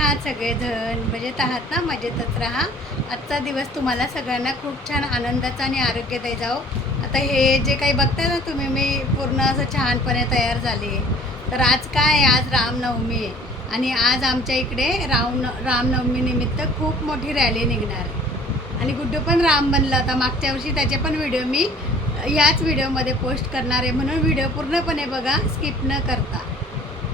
आहात सगळेजण? मजेत आहात ना? मजेतच राहा. आजचा दिवस तुम्हाला सगळ्यांना खूप छान आनंदाचा आणि आरोग्यदायी जाओ. आता हे जे काही बघताय ना तुम्ही, मी पूर्ण असं छानपणे तयार झाले. तर आज काय आहे? आज रामनवमी आहे आणि आज आमच्या इकडे रामनवमीनिमित्त खूप मोठी रॅली निघणार आहे आणि गुड्डू पण राम बनला होता मागच्या वर्षी. त्याचे पण व्हिडिओ मी याच व्हिडिओमध्ये पोस्ट करणार आहे, म्हणून व्हिडिओ पूर्णपणे बघा, स्किप न करता.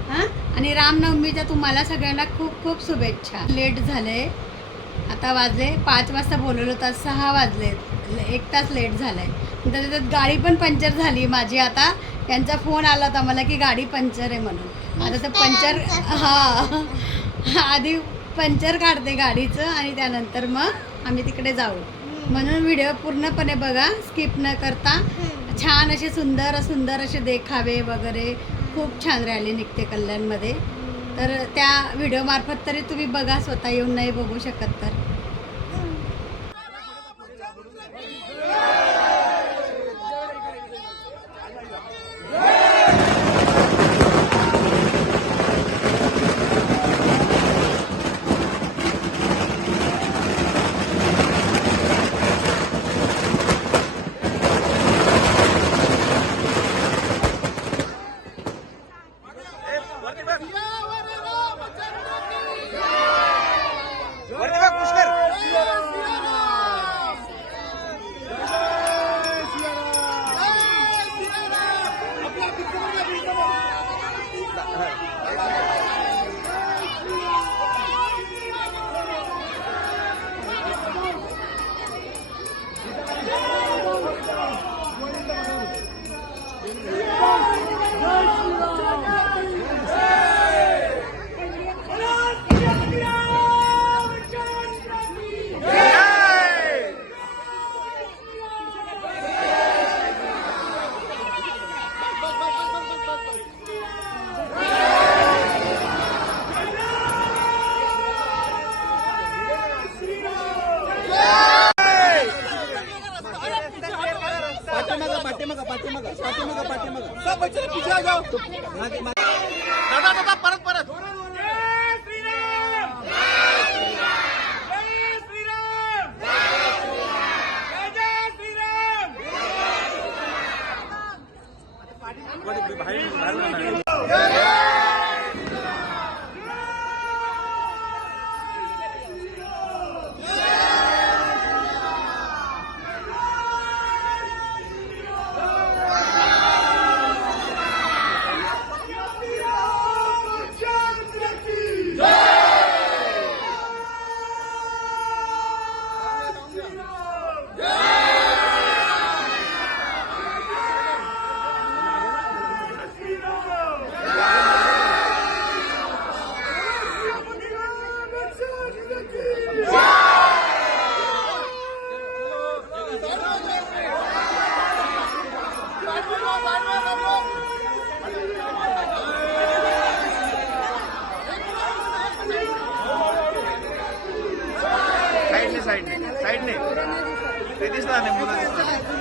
हां, आणि रामनवमीच्या तुम्हाला सगळ्यांना खूप खूप शुभेच्छा. लेट झालं आहे, आता वाजले 5 वाजता बोलवलं होतं, 6 वाजले, 1 तास लेट झालं आहे. त्याच्यात गाडी पण पंक्चर झाली माझी. आता त्यांचा फोन आला होता मला की गाडी पंक्चर आहे म्हणून. आता तर पंक्चर आधी पंक्चर काढते गाडीचं आणि त्यानंतर मग आम्ही तिकडे जाऊ. म्हणून व्हिडिओ पूर्णपणे बघा, स्किप न करता. छान असे सुंदर असे देखावे वगैरे, खूप छान रॅली निघते कल्याणमध्ये. तर त्या व्हिडिओमार्फत तरी तुम्ही बघा, स्वतः येऊन नाही बघू शकत तर. साइडने ते दिसणार नाही, मुलं दिसणार.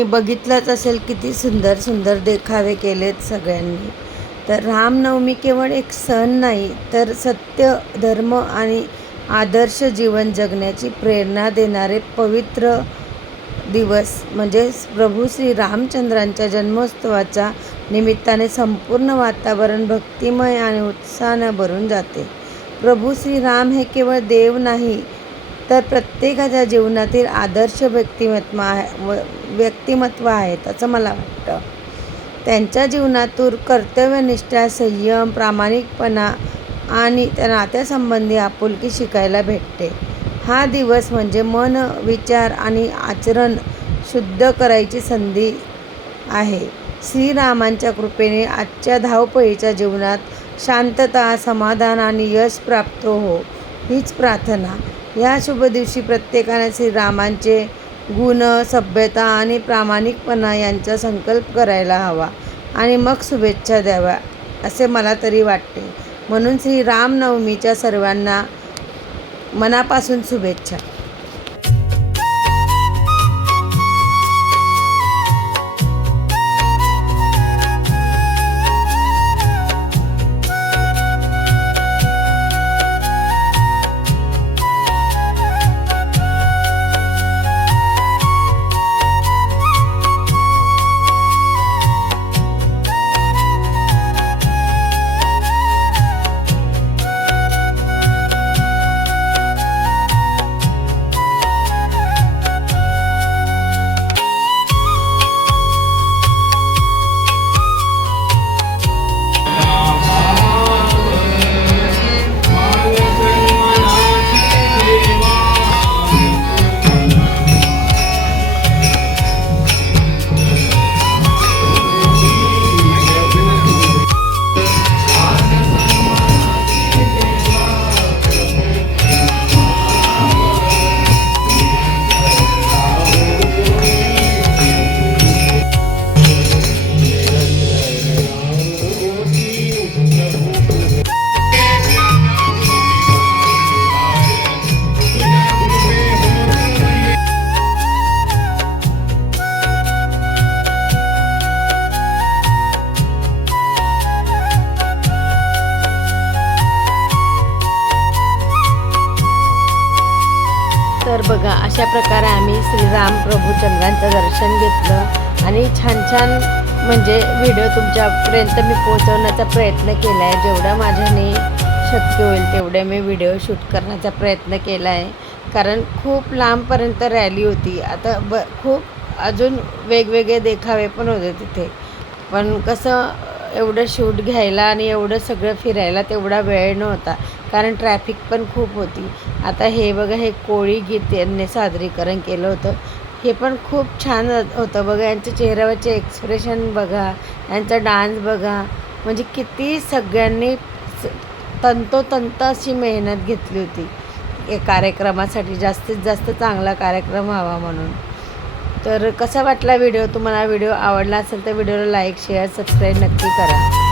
तुम्ही बघितलंच असेल किती सुंदर सुंदर देखावे केलेत सगळ्यांनी. तर रामनवमी केवळ एक सण नाही, तर सत्य, धर्म आणि आदर्श जीवन जगण्याची प्रेरणा देणारे पवित्र दिवस म्हणजे प्रभू श्री रामचंद्रांच्या जन्मोत्सवाच्या निमित्ताने संपूर्ण वातावरण भक्तिमय आणि उत्साहानं भरून जाते. प्रभू श्रीराम हे केवळ देव नाही, तर प्रत्येकाच्या जीवनातील आदर्श व्यक्तिमत्व आहेत असं मला वाटतं. त्यांच्या जीवनातून कर्तव्यनिष्ठा, संयम, प्रामाणिकपणा आणि त्या नात्यासंबंधी आपुलकी शिकायला भेटते. हा दिवस म्हणजे मन, विचार आणि आचरण शुद्ध करायची संधी आहे. श्रीरामांच्या कृपेने आजच्या धावपळीच्या जीवनात शांतता, समाधान आणि यश प्राप्त हो, हीच प्रार्थना. या शुभ दिवशी प्रत्येकाने श्रीरामांचे गुण, सभ्यता आणि प्रामाणिकपणा यांचा संकल्प करायला हवा आणि मग शुभेच्छा द्याव्या असे मला तरी वाटते. म्हणून श्रीरामनवमीच्या सर्वांना मनापासून शुभेच्छा. तर बघा, अशा प्रकारे आम्ही श्रीराम प्रभूचंद्रांचं दर्शन घेतलं आणि छान छान म्हणजे व्हिडिओ तुमच्यापर्यंत मी पोहोचवण्याचा प्रयत्न केला आहे. जेवढा माझ्याने शक्य होईल तेवढे मी व्हिडिओ शूट करण्याचा प्रयत्न केला आहे. कारण खूप लांबपर्यंत रॅली होती. आता खूप अजून वेगवेगळे देखावे पण होते तिथे. पण कसं एवढं शूट घ्यायला आणि एवढं सगळं फिरायला तेवढा वेळ नव्हता, कारण ट्रॅफिक पण खूप होती. आता हे बघा, हे कोळी गीत यांनी सादरीकरण केलं होतं. हे पण खूप छान होतं बघा. यांच्या चेहऱ्यावरचे एक्सप्रेशन बघा, यांचा डान्स बघा. म्हणजे किती सगळ्यांनी तंतोतंत अशी मेहनत घेतली होती या कार्यक्रमासाठी, जास्तीत जास्त चांगला कार्यक्रम व्हावा म्हणून. तर कसा वाटला व्हिडिओ तुम्हाला? व्हिडिओ आवडला असेल तर व्हिडिओला लाईक, शेअर, सबस्क्राईब नक्की करा.